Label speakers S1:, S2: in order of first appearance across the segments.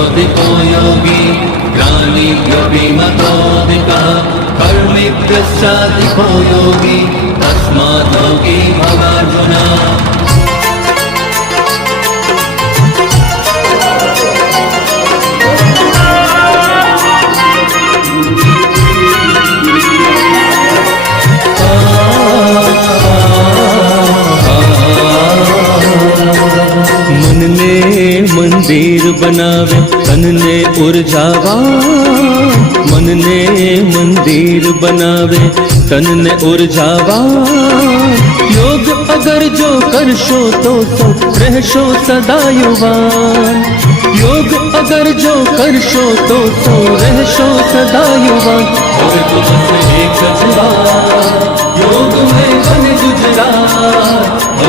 S1: तोदितो योगी ज्ञानिव्यभिमतोदितः कर्मिभ्यश्चाधिको योगी तस्माद् योगी भवार्जुना
S2: मंदिर बनावे, तन ने उर्जावा मन ने मंदिर बनावे, तन ने उर्जावा योग अगर जो करशो तो तो रहशो सदा युवा योग अगर जो करशो तो तो रहशो सदा युवा
S1: और तो बस एक योग में बन गुजरा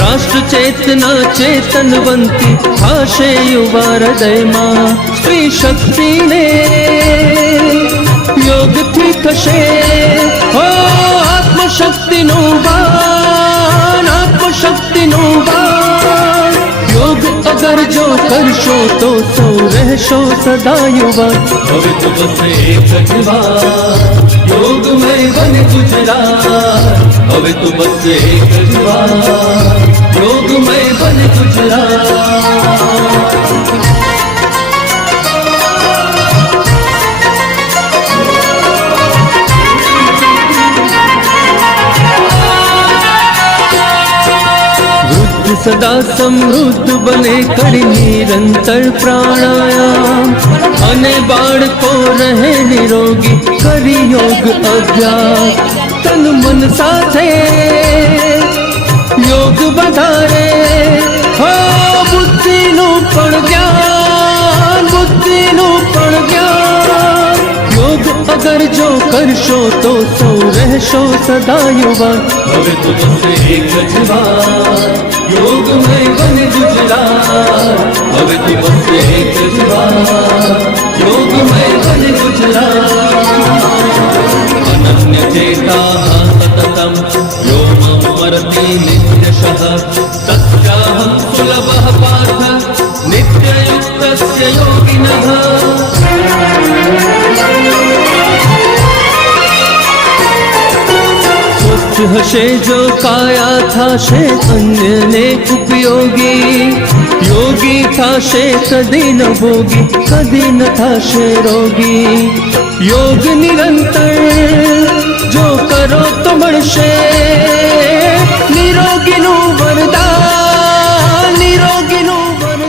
S2: राष्ट्र चेतना चेतनवंती भाषे युवा हृदय मां स्त्री शक्ति ने योग थी कशे हो आत्मशक्ति नो बाण आत्मशक्ति नो बाण योग अगर जो करशो तो सौ रहशो सदा युवा
S1: હવે તો બસ એક જ વાર યોગ में बन गुजरात હવે તો બસ એક જ
S2: સદા સમૃદ્ધ બને કરી નિરંતર પ્રાણાયામ અને બાળકો રહે નિરોગી કરી યોગ અભ્યાસ તન મન સાથે યોગ વધારે હો બુદ્ધિનું પણ જો કરશો તો સૌ રહેશો સદા યુવાન
S1: હવે તો તમને એક જ વાત યોગમય બને ગુજરાત હવે તો તમને એક જ વાત યોગમય બને ગુજરાત અનન્ય ચેતા સતતમ યો મમરતિ નિત્યશ તત્યાહમ સુલભ પાર્થ નિત્યયુક્ત યોગિનઃ
S2: कुछ हसे जो काया था से अन्य ने उपयोगी। योगी था से कदी न भोगी कदी न था से रोगी। योग निरंतर, जो करो तुम